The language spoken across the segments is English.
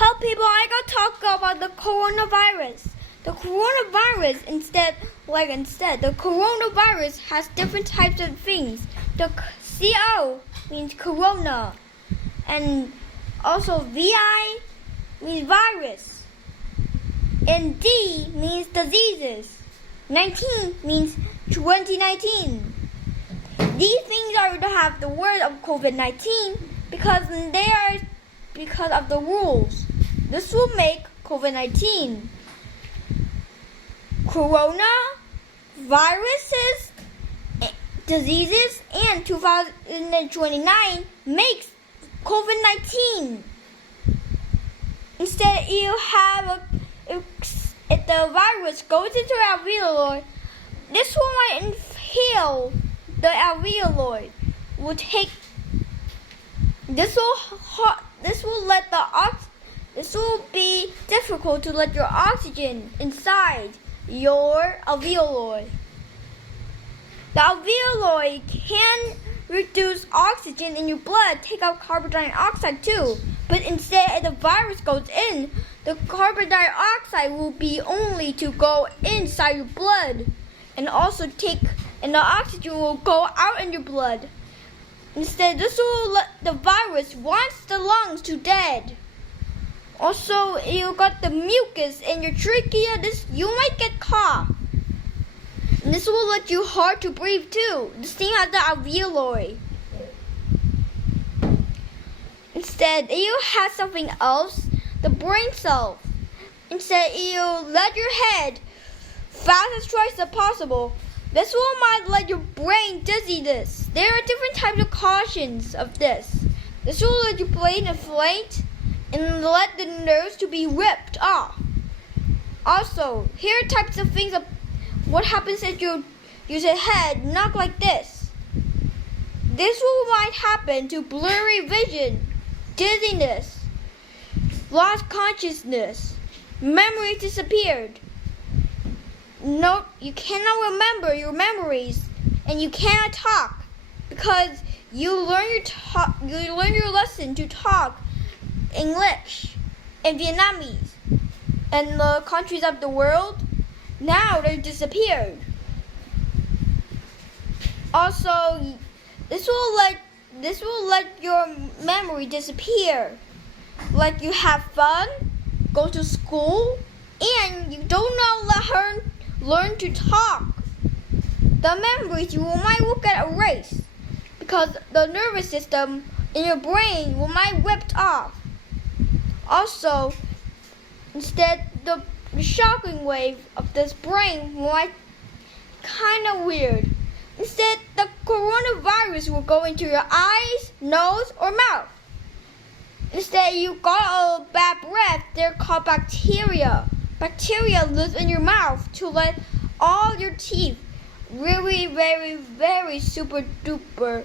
Hello people, I gotta talk about the coronavirus. The coronavirus has different types of things. The CO means corona, and also VI means virus, and D means diseases. 19 means 2019. These things are to have the word of COVID-19 because of the rules. This will make COVID-19. Corona, viruses, diseases, and 2029 makes COVID-19. Instead, if the virus goes into the alveoli, this will might inhale the alveoli. This will be difficult to let your oxygen inside your alveoli. The alveoli can reduce oxygen in your blood, take out carbon dioxide too. But instead, if the virus goes in, the carbon dioxide will be only to go inside your blood, and the oxygen will go out in your blood. Instead, this will let the virus wants the lungs to dead. Also, you got the mucus in your trachea. You might get cough. And this will let you hard to breathe too. The same as the alveoli. Instead, you have something else, the brain cells. Instead, you let your head fast as twice as possible. This will might let your brain dizziness. There are different types of cautions of this. This will let your brain inflate and let the nerves to be ripped off. Also, here are types of things of what happens if you use a head knock like this. This will might happen to blurry vision, dizziness, lost consciousness, memory disappeared. No, you cannot remember your memories, and you cannot talk because you learn your lesson to talk English and Vietnamese, and the countries of the world now they disappeared. Also, this will let your memory disappear. Like you have fun, go to school, and you don't know learn to talk. The memories you might get erased because the nervous system in your brain will might ripped off. Also, instead the shocking wave of this brain might kind of weird. Instead, the coronavirus will go into your eyes, nose, or mouth. Instead, you got a bad breath. They're called bacteria. Bacteria lives in your mouth to let all your teeth really, very, very super duper,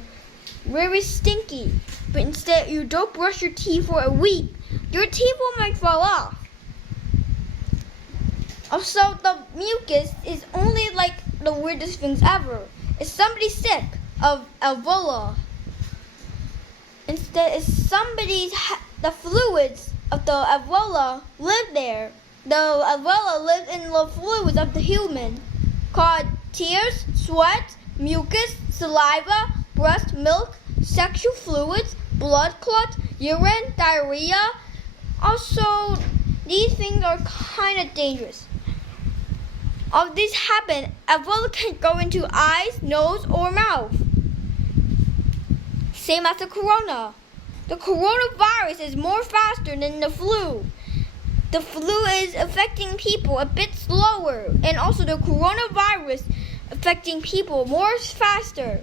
very stinky. But instead, you don't brush your teeth for a week, your teeth will might fall off. Also, the mucus is only like the weirdest things ever. If somebody's sick of Ebola, instead, the fluids of the Ebola live there. The Ebola lives in the fluids of the human, called tears, sweat, mucus, saliva, breast milk, sexual fluids, blood clot, urine, diarrhea. Also, these things are kind of dangerous. All these happen, Ebola can go into eyes, nose, or mouth. Same as the corona. The coronavirus is more faster than the flu. The flu is affecting people a bit slower, and also the coronavirus affecting people more faster.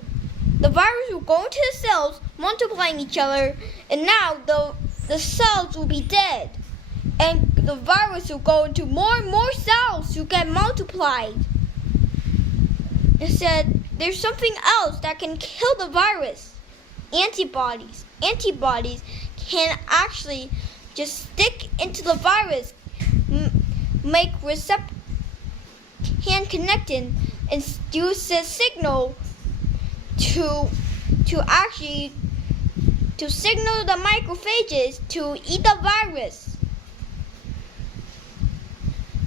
The virus will go into the cells, multiplying each other, and now the cells will be dead. And the virus will go into more and more cells to get multiplied. Instead, there's something else that can kill the virus. Antibodies. Antibodies can actually just stick into the virus, make hand connecting, and use a signal to signal the macrophages to eat the virus.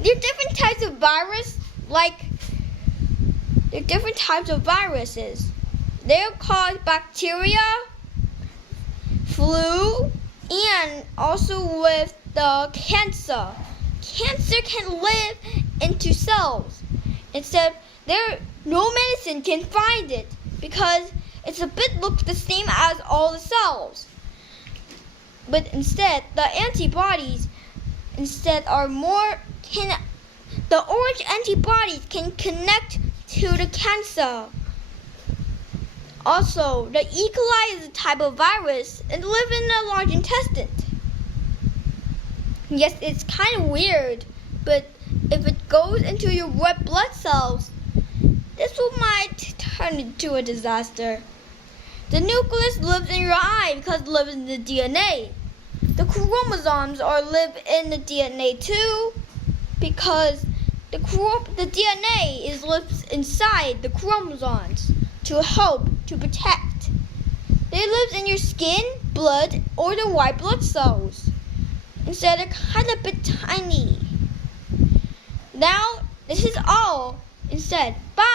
There are different types of virus, there are different types of viruses. They're called bacteria, flu, and also with the cancer. Cancer can live into cells. Instead, no medicine can find it because it's a bit looks the same as all the cells. But instead, the antibodies are more the orange antibodies can connect to the cancer. Also, the E. coli is a type of virus and lives in the large intestine. Yes, it's kind of weird, but if it goes into your red blood cells, this might turn into a disaster. The nucleus lives in your eye because it lives in the DNA. The chromosomes live in the DNA too because the DNA lives inside the chromosomes to help to protect. They live in your skin, blood, or the white blood cells. Instead, they're kind of a bit tiny. Now, this is all. Instead, bye.